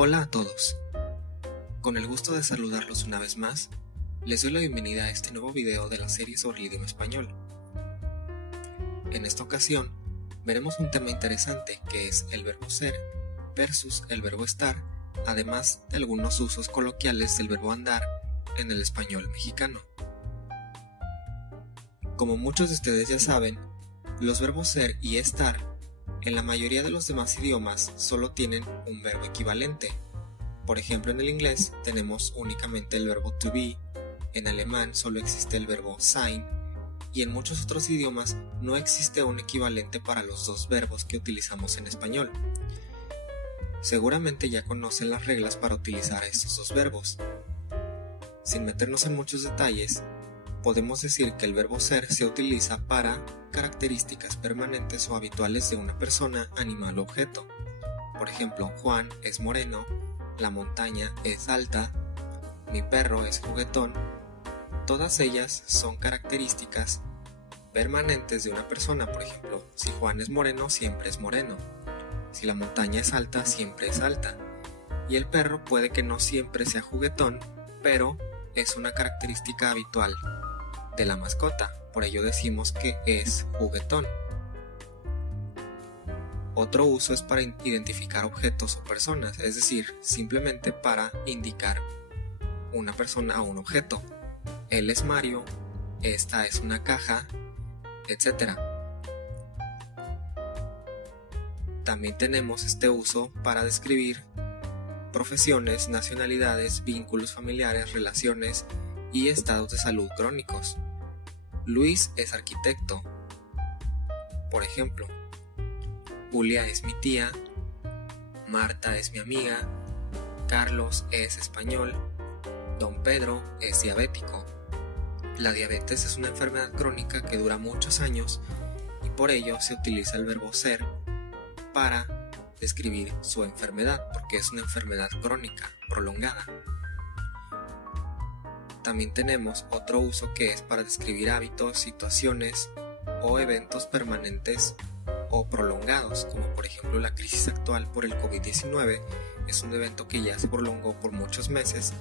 Hola a todos. Con el gusto de saludarlos una vez más, les doy la bienvenida a este nuevo video de la serie sobre el idioma español. En esta ocasión, veremos un tema interesante que es el verbo ser versus el verbo estar, además de algunos usos coloquiales del verbo andar en el español mexicano. Como muchos de ustedes ya saben, los verbos ser y estar en la mayoría de los demás idiomas solo tienen un verbo equivalente. Por ejemplo, en el inglés tenemos únicamente el verbo to be, en alemán solo existe el verbo sein, y en muchos otros idiomas no existe un equivalente para los dos verbos que utilizamos en español. Seguramente ya conocen las reglas para utilizar estos dos verbos. Sin meternos en muchos detalles, podemos decir que el verbo ser se utiliza para características permanentes o habituales de una persona, animal o objeto. Por ejemplo, Juan es moreno, la montaña es alta, mi perro es juguetón. Todas ellas son características permanentes de una persona. Por ejemplo, si Juan es moreno, siempre es moreno. Si la montaña es alta, siempre es alta. Y el perro puede que no siempre sea juguetón, pero es una característica habitual de la mascota, por ello decimos que es juguetón. Otro uso es para identificar objetos o personas, es decir, simplemente para indicar una persona o un objeto. Él es Mario, esta es una caja, etc. También tenemos este uso para describir profesiones, nacionalidades, vínculos familiares, relaciones y estados de salud crónicos. Luis es arquitecto. Por ejemplo, Julia es mi tía, Marta es mi amiga, Carlos es español, Don Pedro es diabético. La diabetes es una enfermedad crónica que dura muchos años y por ello se utiliza el verbo ser para describir su enfermedad, porque es una enfermedad crónica, prolongada. También tenemos otro uso que es para describir hábitos, situaciones o eventos permanentes o prolongados, como por ejemplo la crisis actual por el COVID-19 es un evento que ya se prolongó por muchos meses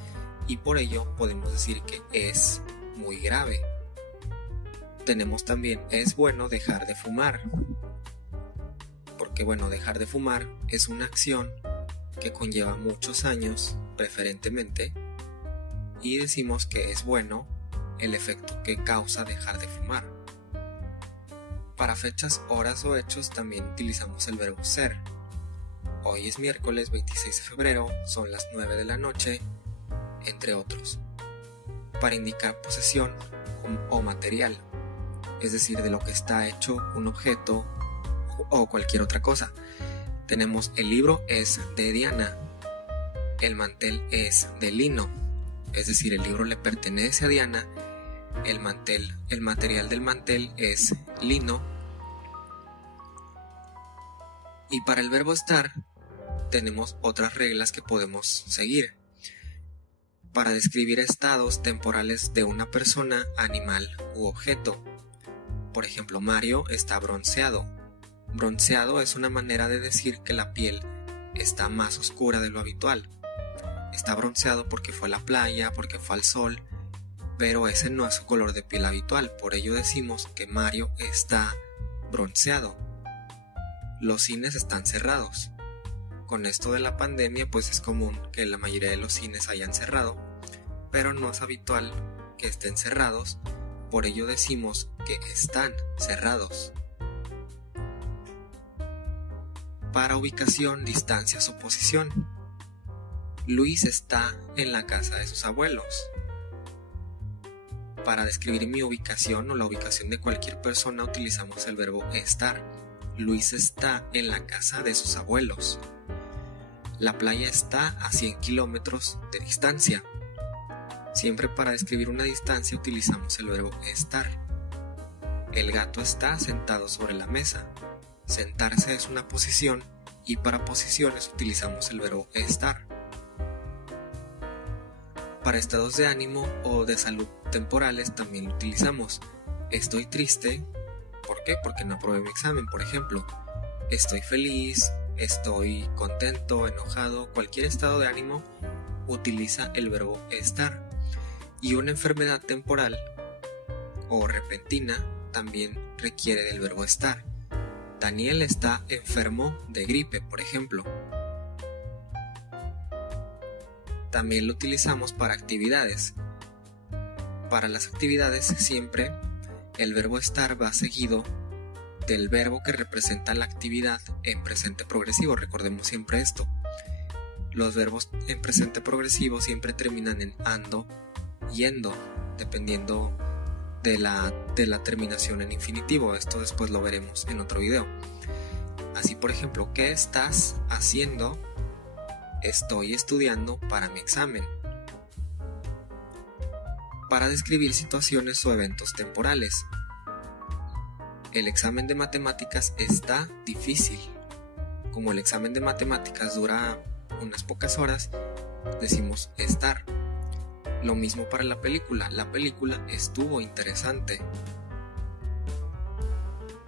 y por ello podemos decir que es muy grave. Tenemos también es bueno dejar de fumar, porque dejar de fumar es una acción que conlleva muchos años preferentemente, y decimos que es bueno el efecto que causa dejar de fumar. Para fechas, horas o hechos también utilizamos el verbo ser. Hoy es miércoles 26 de febrero, son las 9 de la noche, entre otros. Para indicar posesión o material, es decir, de lo que está hecho un objeto o cualquier otra cosa. Tenemos el libro es de Diana, el mantel es de lino, es decir, el libro le pertenece a Diana, el material del mantel es lino. Y para el verbo estar tenemos otras reglas que podemos seguir para describir estados temporales de una persona, animal u objeto. Por ejemplo, Mario está bronceado. Bronceado es una manera de decir que la piel está más oscura de lo habitual. Está bronceado porque fue a la playa, porque fue al sol, pero ese no es su color de piel habitual, por ello decimos que Mario está bronceado. Los cines están cerrados. Con esto de la pandemia, pues es común que la mayoría de los cines hayan cerrado, pero no es habitual que estén cerrados, por ello decimos que están cerrados. Para ubicación, distancias o posición. Luis está en la casa de sus abuelos. Para describir mi ubicación o la ubicación de cualquier persona utilizamos el verbo estar. Luis está en la casa de sus abuelos. La playa está a 100 kilómetros de distancia. Siempre para describir una distancia utilizamos el verbo estar. El gato está sentado sobre la mesa. Sentarse es una posición y para posiciones utilizamos el verbo estar. Para estados de ánimo o de salud temporales también lo utilizamos. Estoy triste, ¿por qué? Porque no aprobé mi examen, por ejemplo. Estoy feliz, estoy contento, enojado, cualquier estado de ánimo utiliza el verbo estar. Y una enfermedad temporal o repentina también requiere del verbo estar. Daniel está enfermo de gripe, por ejemplo. También lo utilizamos para actividades. Para las actividades siempre el verbo estar va seguido del verbo que representa la actividad en presente progresivo. Recordemos siempre esto. Los verbos en presente progresivo siempre terminan en ando, yendo, dependiendo de la terminación en infinitivo. Esto después lo veremos en otro video. Así, por ejemplo, ¿qué estás haciendo? Estoy estudiando para mi examen. Para describir situaciones o eventos temporales. El examen de matemáticas está difícil. Como el examen de matemáticas dura unas pocas horas, decimos estar. Lo mismo para la película. La película estuvo interesante.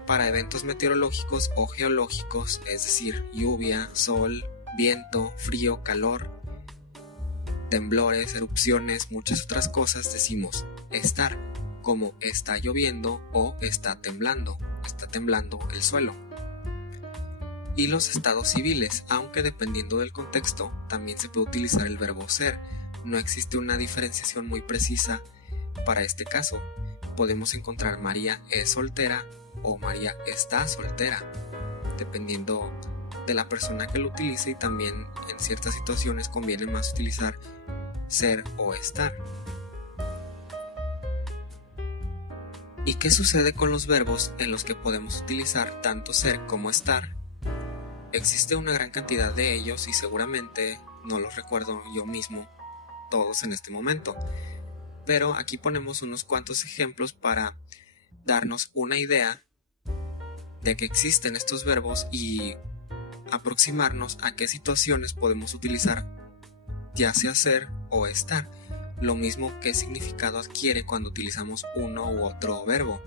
Para eventos meteorológicos o geológicos, es decir, lluvia, sol, viento, frío, calor, temblores, erupciones, muchas otras cosas, decimos estar, como está lloviendo o está temblando el suelo. Y los estados civiles, aunque dependiendo del contexto, también se puede utilizar el verbo ser. No existe una diferenciación muy precisa para este caso. Podemos encontrar María es soltera o María está soltera, dependiendo de la persona que lo utilice, y también en ciertas situaciones conviene más utilizar ser o estar. ¿Y qué sucede con los verbos en los que podemos utilizar tanto ser como estar? Existe una gran cantidad de ellos y seguramente no los recuerdo yo mismo todos en este momento, pero aquí ponemos unos cuantos ejemplos para darnos una idea de que existen estos verbos y aproximarnos a qué situaciones podemos utilizar ya sea ser o estar. Lo mismo, qué significado adquiere cuando utilizamos uno u otro verbo.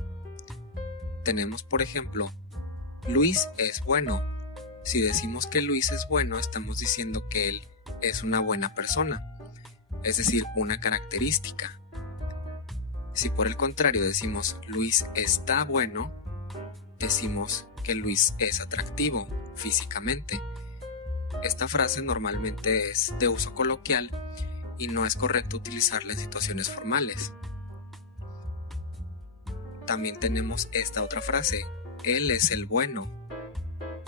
Tenemos, por ejemplo, Luis es bueno. Si decimos que Luis es bueno, estamos diciendo que él es una buena persona, es decir, una característica. Si por el contrario decimos Luis está bueno, decimos que Luis es atractivo físicamente. Esta frase normalmente es de uso coloquial y no es correcto utilizarla en situaciones formales. También tenemos esta otra frase, él es el bueno.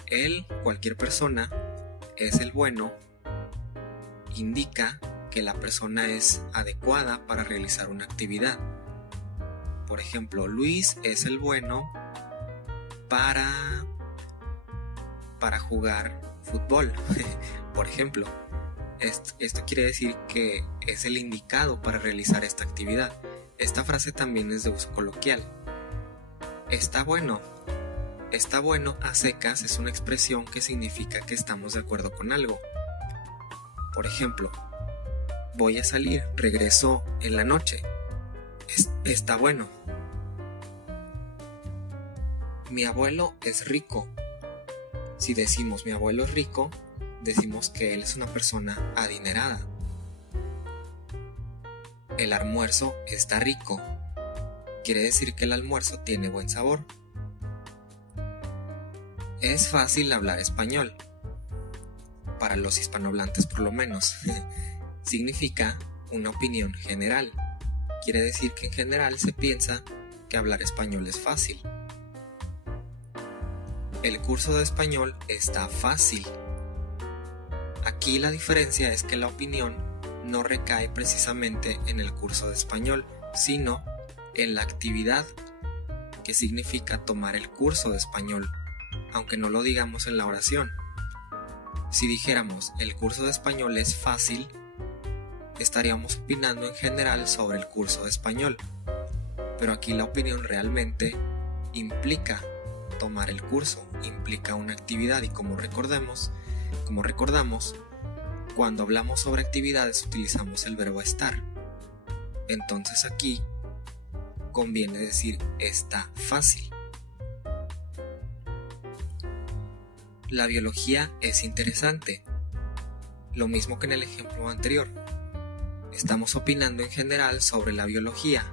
Él, cualquier persona, es el bueno, indica que la persona es adecuada para realizar una actividad. Por ejemplo, Luis es el bueno para jugar fútbol. Por ejemplo, esto quiere decir que es el indicado para realizar esta actividad. Esta frase también es de uso coloquial. Está bueno. Está bueno a secas es una expresión que significa que estamos de acuerdo con algo. Por ejemplo, voy a salir, regreso en la noche. Está bueno. Mi abuelo es rico. Si decimos mi abuelo es rico, decimos que él es una persona adinerada. El almuerzo está rico. Quiere decir que el almuerzo tiene buen sabor. Es fácil hablar español. Para los hispanohablantes por lo menos. Significa una opinión general. Quiere decir que en general se piensa que hablar español es fácil. El curso de español está fácil. Aquí la diferencia es que la opinión no recae precisamente en el curso de español, sino en la actividad que significa tomar el curso de español, aunque no lo digamos en la oración. Si dijéramos el curso de español es fácil, estaríamos opinando en general sobre el curso de español, pero aquí la opinión realmente implica tomar el curso, implica una actividad, y como recordamos, cuando hablamos sobre actividades utilizamos el verbo estar. Entonces aquí conviene decir está fácil. La biología es interesante. Lo mismo que en el ejemplo anterior. Estamos opinando en general sobre la biología,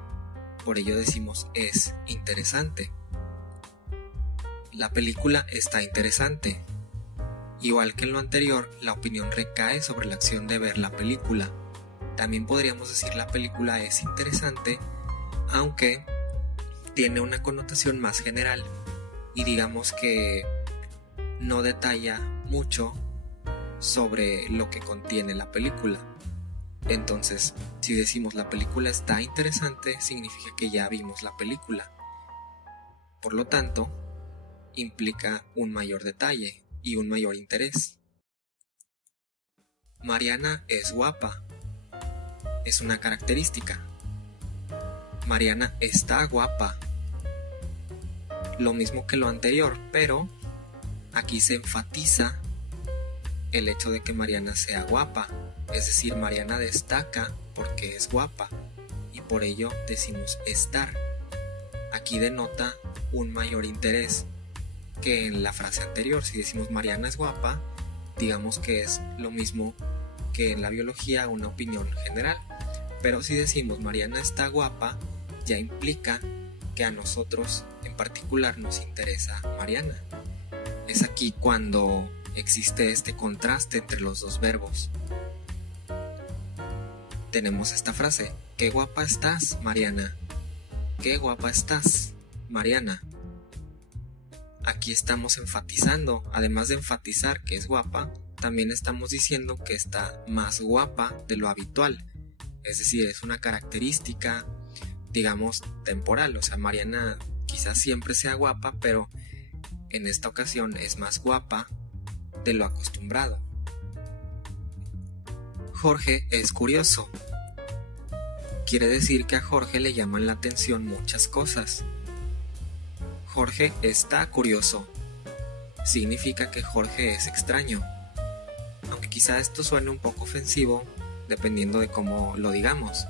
por ello decimos es interesante. La película está interesante. Igual que en lo anterior, la opinión recae sobre la acción de ver la película. También podríamos decir la película es interesante, aunque tiene una connotación más general y digamos que no detalla mucho sobre lo que contiene la película. Entonces, si decimos la película está interesante, significa que ya vimos la película. Por lo tanto, implica un mayor detalle y un mayor interés. Mariana es guapa. Es una característica. Mariana está guapa. Lo mismo que lo anterior, pero aquí se enfatiza el hecho de que Mariana sea guapa. Es decir, Mariana destaca porque es guapa y por ello decimos estar. Aquí denota un mayor interés que en la frase anterior. Si decimos Mariana es guapa, digamos que es lo mismo que en la biología, una opinión general. Pero si decimos Mariana está guapa, ya implica que a nosotros en particular nos interesa Mariana. Es aquí cuando existe este contraste entre los dos verbos. Tenemos esta frase: qué guapa estás, Mariana. Qué guapa estás, Mariana. Aquí estamos enfatizando, además de enfatizar que es guapa, también estamos diciendo que está más guapa de lo habitual. Es decir, es una característica, digamos, temporal. O sea, Mariana quizás siempre sea guapa, pero en esta ocasión es más guapa de lo acostumbrado. Jorge es curioso. Quiere decir que a Jorge le llaman la atención muchas cosas. Jorge está curioso. Significa que Jorge es extraño. Aunque quizá esto suene un poco ofensivo, dependiendo de cómo lo digamos.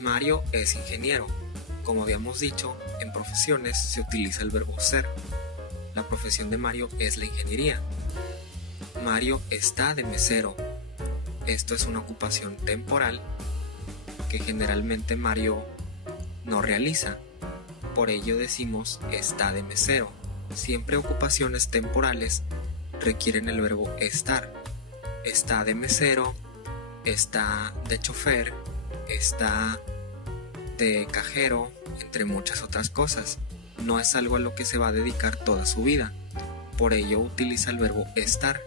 Mario es ingeniero. Como habíamos dicho, en profesiones se utiliza el verbo ser. La profesión de Mario es la ingeniería. Mario está de mesero. Esto es una ocupación temporal que generalmente Mario no realiza. Por ello decimos está de mesero. Siempre ocupaciones temporales requieren el verbo estar. Está de mesero, está de chofer, está de cajero, entre muchas otras cosas. No es algo a lo que se va a dedicar toda su vida. Por ello utiliza el verbo estar.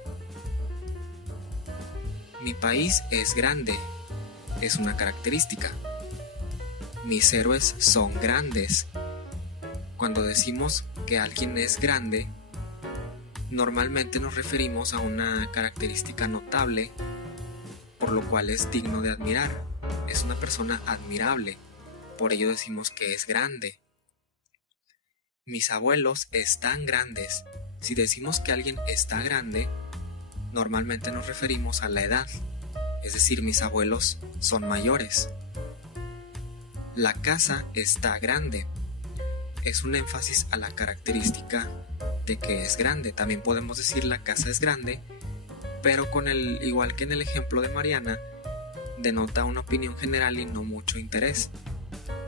Mi país es grande. Es una característica. Mis héroes son grandes. Cuando decimos que alguien es grande, normalmente nos referimos a una característica notable, por lo cual es digno de admirar. Es una persona admirable, por ello decimos que es grande. Mis abuelos están grandes. Si decimos que alguien está grande, normalmente nos referimos a la edad, es decir, mis abuelos son mayores. La casa está grande. Es un énfasis a la característica de que es grande. También podemos decir la casa es grande, pero igual que en el ejemplo de Mariana, denota una opinión general y no mucho interés.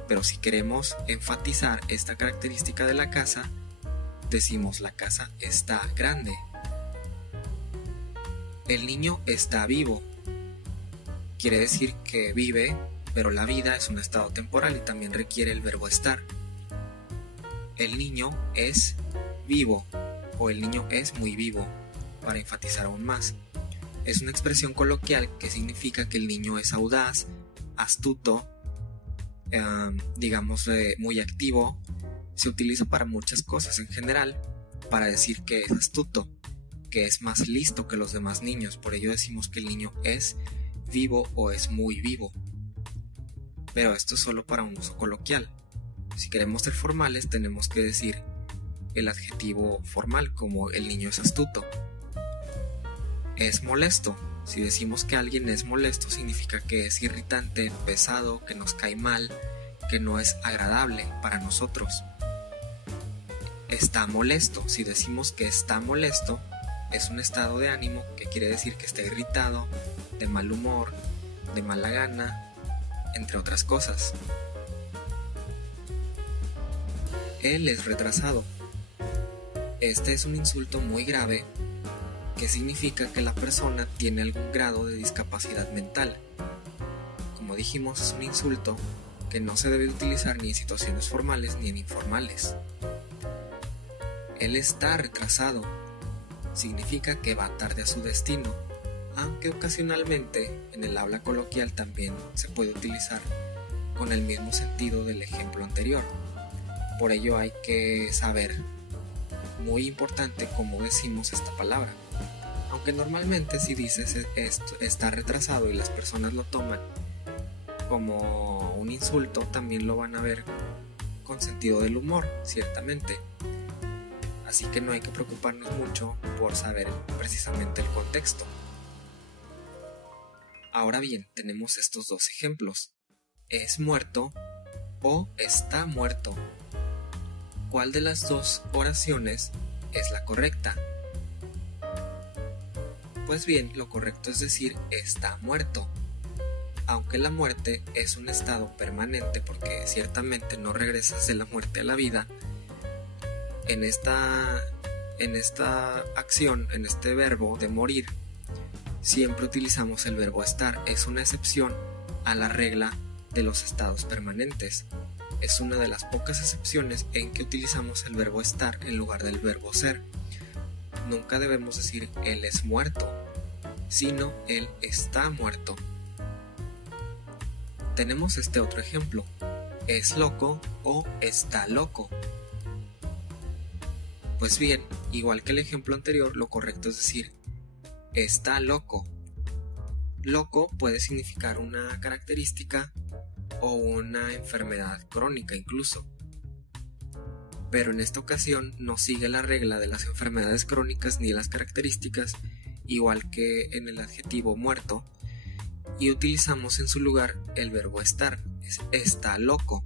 Pero si queremos enfatizar esta característica de la casa, decimos la casa está grande. El niño está vivo. Quiere decir que vive, pero la vida es un estado temporal y también requiere el verbo estar. El niño es vivo o el niño es muy vivo, para enfatizar aún más. Es una expresión coloquial que significa que el niño es audaz, astuto, digamos muy activo. Se utiliza para muchas cosas en general, para decir que es astuto, que es más listo que los demás niños. Por ello decimos que el niño es vivo o es muy vivo. Pero esto es solo para un uso coloquial. Si queremos ser formales, tenemos que decir el adjetivo formal, como el niño es astuto. Es molesto. Si decimos que alguien es molesto, significa que es irritante, pesado, que nos cae mal, que no es agradable para nosotros. está molesto. Si decimos que está molesto, es un estado de ánimo que quiere decir que está irritado, de mal humor, de mala gana, entre otras cosas. Él es retrasado. Este es un insulto muy grave que significa que la persona tiene algún grado de discapacidad mental. Como dijimos, es un insulto que no se debe utilizar ni en situaciones formales ni en informales. Él está retrasado. Significa que va tarde a su destino, aunque ocasionalmente en el habla coloquial también se puede utilizar con el mismo sentido del ejemplo anterior. Por ello hay que saber, muy importante, cómo decimos esta palabra. Aunque normalmente si dices esto, está retrasado, y las personas lo toman como un insulto, también lo van a ver con sentido del humor, ciertamente. Así que no hay que preocuparnos mucho por saber precisamente el contexto. Ahora bien, tenemos estos dos ejemplos: es muerto o está muerto. ¿Cuál de las dos oraciones es la correcta? Pues bien, lo correcto es decir está muerto. Aunque la muerte es un estado permanente, porque ciertamente no regresas de la muerte a la vida, en esta acción, en este verbo de morir, siempre utilizamos el verbo estar. Es una excepción a la regla de los estados permanentes. Es una de las pocas excepciones en que utilizamos el verbo estar en lugar del verbo ser. Nunca debemos decir él es muerto, sino él está muerto. Tenemos este otro ejemplo: es loco o está loco. Pues bien, igual que el ejemplo anterior, lo correcto es decir está loco. Loco puede significar una característica o una enfermedad crónica incluso. Pero en esta ocasión no sigue la regla de las enfermedades crónicas ni las características, igual que en el adjetivo muerto, y utilizamos en su lugar el verbo estar. Está loco.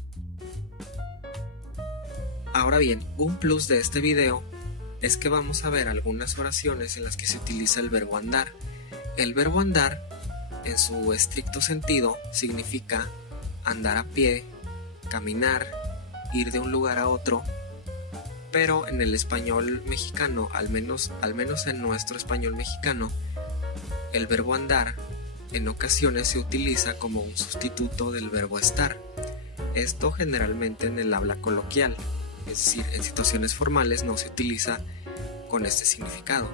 Ahora bien, un plus de este video es que vamos a ver algunas oraciones en las que se utiliza el verbo andar. El verbo andar, en su estricto sentido, significa andar a pie, caminar, ir de un lugar a otro, pero en el español mexicano, al menos en nuestro español mexicano, el verbo andar en ocasiones se utiliza como un sustituto del verbo estar. Esto generalmente en el habla coloquial, es decir, en situaciones formales no se utiliza con este significado.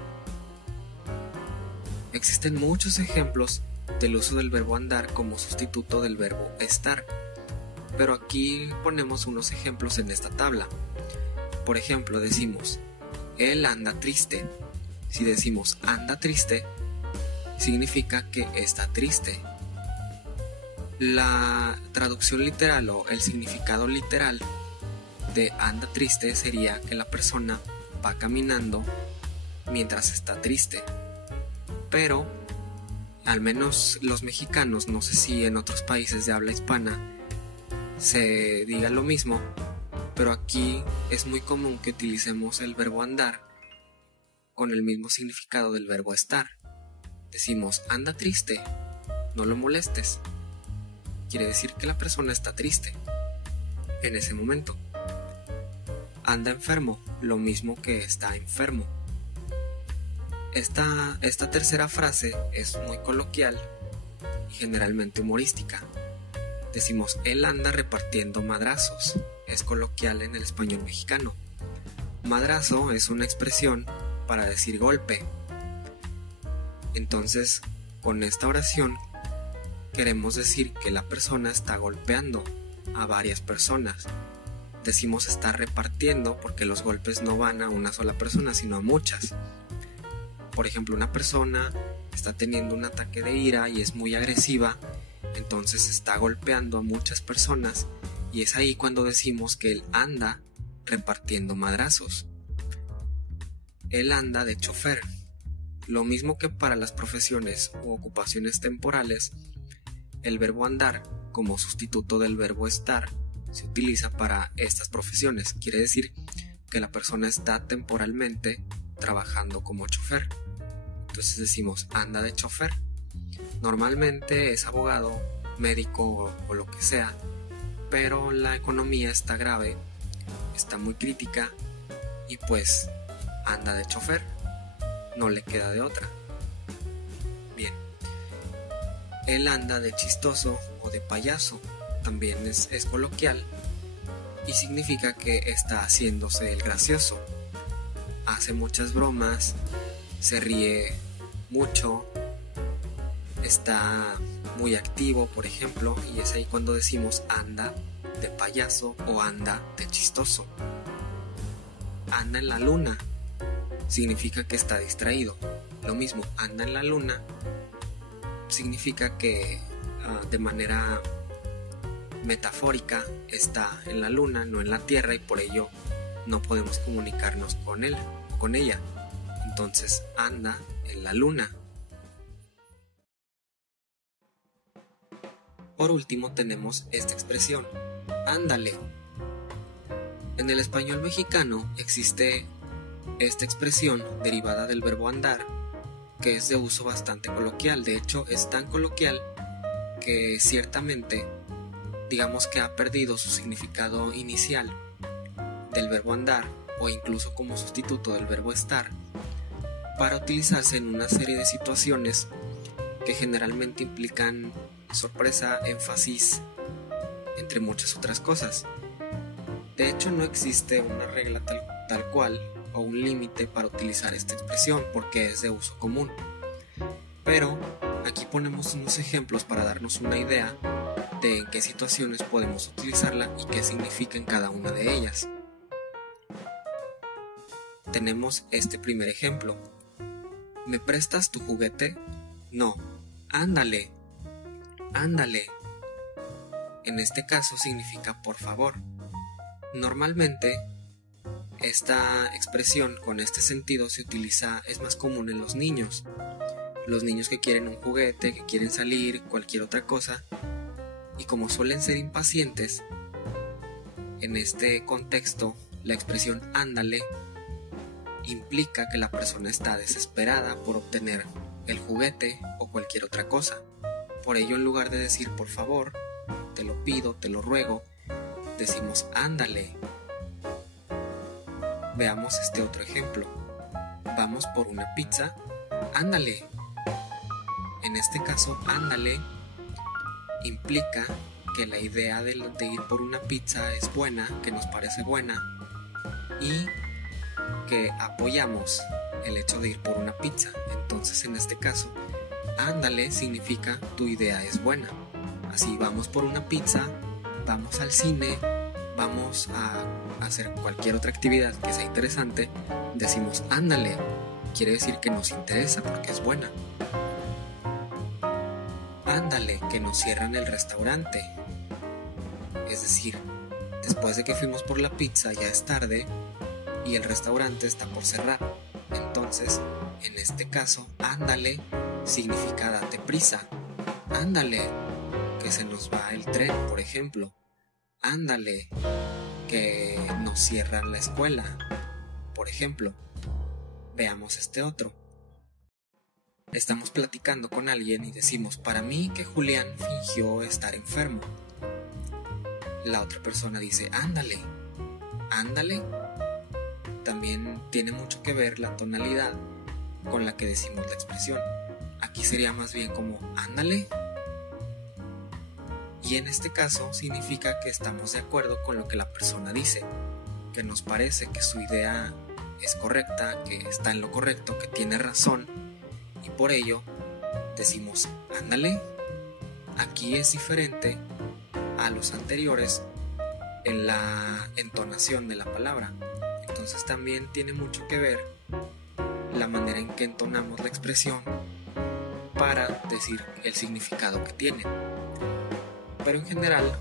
Existen muchos ejemplos del uso del verbo andar como sustituto del verbo estar, pero aquí ponemos unos ejemplos en esta tabla. Por ejemplo, decimos él anda triste. Si decimos anda triste, significa que está triste. La traducción literal o el significado literal de anda triste sería que la persona va caminando mientras está triste. Pero al menos los mexicanos, no sé si en otros países de habla hispana se diga lo mismo, pero aquí es muy común que utilicemos el verbo andar con el mismo significado del verbo estar. Decimos anda triste, no lo molestes. Quiere decir que la persona está triste en ese momento. Anda enfermo, lo mismo que está enfermo. Esta tercera frase es muy coloquial y generalmente humorística. Decimos él anda repartiendo madrazos. Es coloquial en el español mexicano. Madrazo es una expresión para decir golpe. Entonces, con esta oración queremos decir que la persona está golpeando a varias personas. Decimos está repartiendo porque los golpes no van a una sola persona, sino a muchas. Por ejemplo, una persona está teniendo un ataque de ira y es muy agresiva, entonces está golpeando a muchas personas, y es ahí cuando decimos que él anda repartiendo madrazos. Él anda de chofer. Lo mismo que para las profesiones u ocupaciones temporales, el verbo andar como sustituto del verbo estar se utiliza para estas profesiones. Quiere decir que la persona está temporalmente trabajando como chofer. Entonces decimos anda de chofer. Normalmente es abogado, médico o lo que sea, pero la economía está grave, está muy crítica y pues anda de chofer, no le queda de otra. Bien, él anda de chistoso o de payaso, también es coloquial y significa que está haciéndose el gracioso, hace muchas bromas, se ríe mucho, está muy activo, por ejemplo, y es ahí cuando decimos anda de payaso o anda de chistoso. Anda en la luna significa que está distraído. Lo mismo, anda en la luna significa que de manera metafórica está en la luna, no en la tierra, y por ello no podemos comunicarnos con él o con ella. Entonces anda en la luna. Por último tenemos esta expresión, ándale. En el español mexicano existe esta expresión derivada del verbo andar, que es de uso bastante coloquial. De hecho, es tan coloquial que ciertamente, digamos que ha perdido su significado inicial del verbo andar, o incluso como sustituto del verbo estar, para utilizarse en una serie de situaciones que generalmente implican sorpresa, énfasis, entre muchas otras cosas. De hecho, no existe una regla tal cual o un límite para utilizar esta expresión porque es de uso común. Pero aquí ponemos unos ejemplos para darnos una idea de en qué situaciones podemos utilizarla y qué significa en cada una de ellas. Tenemos este primer ejemplo. ¿Me prestas tu juguete? No. Ándale. Ándale. En este caso significa por favor. Normalmente esta expresión con este sentido se utiliza, es más común en los niños. Los niños que quieren un juguete, que quieren salir, cualquier otra cosa. Y como suelen ser impacientes, en este contexto la expresión ándale implica que la persona está desesperada por obtener el juguete o cualquier otra cosa. Por ello, en lugar de decir por favor, te lo pido, te lo ruego, decimos ándale. Veamos este otro ejemplo. Vamos por una pizza, ándale. En este caso, ándale implica que la idea de ir por una pizza es buena, que nos parece buena y que apoyamos el hecho de ir por una pizza. Entonces, en este caso, ándale significa tu idea es buena. Así, vamos por una pizza, vamos al cine, vamos a hacer cualquier otra actividad que sea interesante, decimos ándale, quiere decir que nos interesa porque es buena. Ándale, que nos cierran el restaurante. Es decir, después de que fuimos por la pizza ya es tarde y el restaurante está por cerrar. Entonces, en este caso, ándale significa date prisa. Ándale, que se nos va el tren, por ejemplo. Ándale, que nos cierran la escuela, por ejemplo. Veamos este otro. Estamos platicando con alguien y decimos, para mí que Julián fingió estar enfermo. La otra persona dice, ándale. Ándale también tiene mucho que ver la tonalidad con la que decimos la expresión. Aquí sería más bien como ándale. Y en este caso significa que estamos de acuerdo con lo que la persona dice, que nos parece que su idea es correcta, que está en lo correcto, que tiene razón, y por ello decimos ándale. Aquí es diferente a los anteriores en la entonación de la palabra. Entonces también tiene mucho que ver la manera en que entonamos la expresión para decir el significado que tiene. Pero en general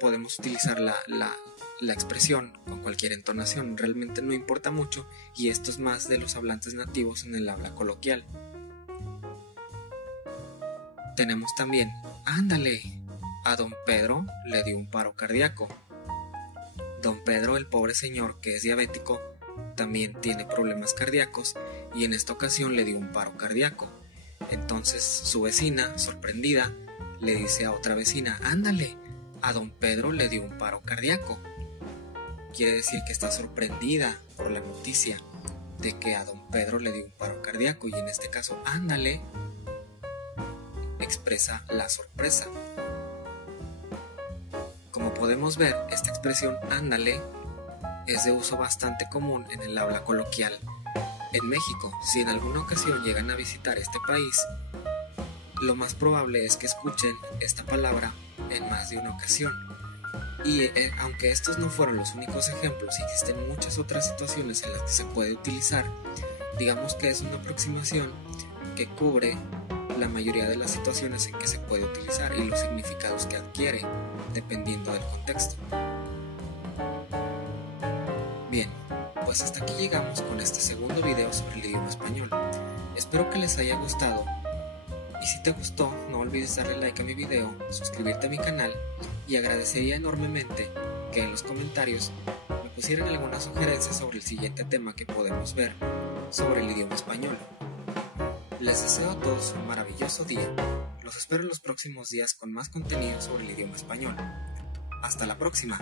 podemos utilizar la expresión con cualquier entonación, realmente no importa mucho, y esto es más de los hablantes nativos en el habla coloquial. Tenemos también, ándale, a don Pedro le dio un paro cardíaco. Don Pedro, el pobre señor que es diabético, también tiene problemas cardíacos y en esta ocasión le dio un paro cardíaco. Entonces su vecina, sorprendida, le dice a otra vecina: ándale, a don Pedro le dio un paro cardíaco. Quiere decir que está sorprendida por la noticia de que a don Pedro le dio un paro cardíaco, y en este caso ándale expresa la sorpresa. Como podemos ver, esta expresión ándale es de uso bastante común en el habla coloquial en México. Si en alguna ocasión llegan a visitar este país, lo más probable es que escuchen esta palabra en más de una ocasión. Y aunque estos no fueron los únicos ejemplos, existen muchas otras situaciones en las que se puede utilizar. Digamos que es una aproximación que cubre la mayoría de las situaciones en que se puede utilizar y los significados que adquiere dependiendo del contexto. Bien, pues hasta aquí llegamos con este segundo video sobre el idioma español. Espero que les haya gustado, y si te gustó, no olvides darle like a mi video, suscribirte a mi canal, y agradecería enormemente que en los comentarios me pusieran algunas sugerencias sobre el siguiente tema que podemos ver sobre el idioma español. Les deseo a todos un maravilloso día. Los espero en los próximos días con más contenido sobre el idioma español. Hasta la próxima.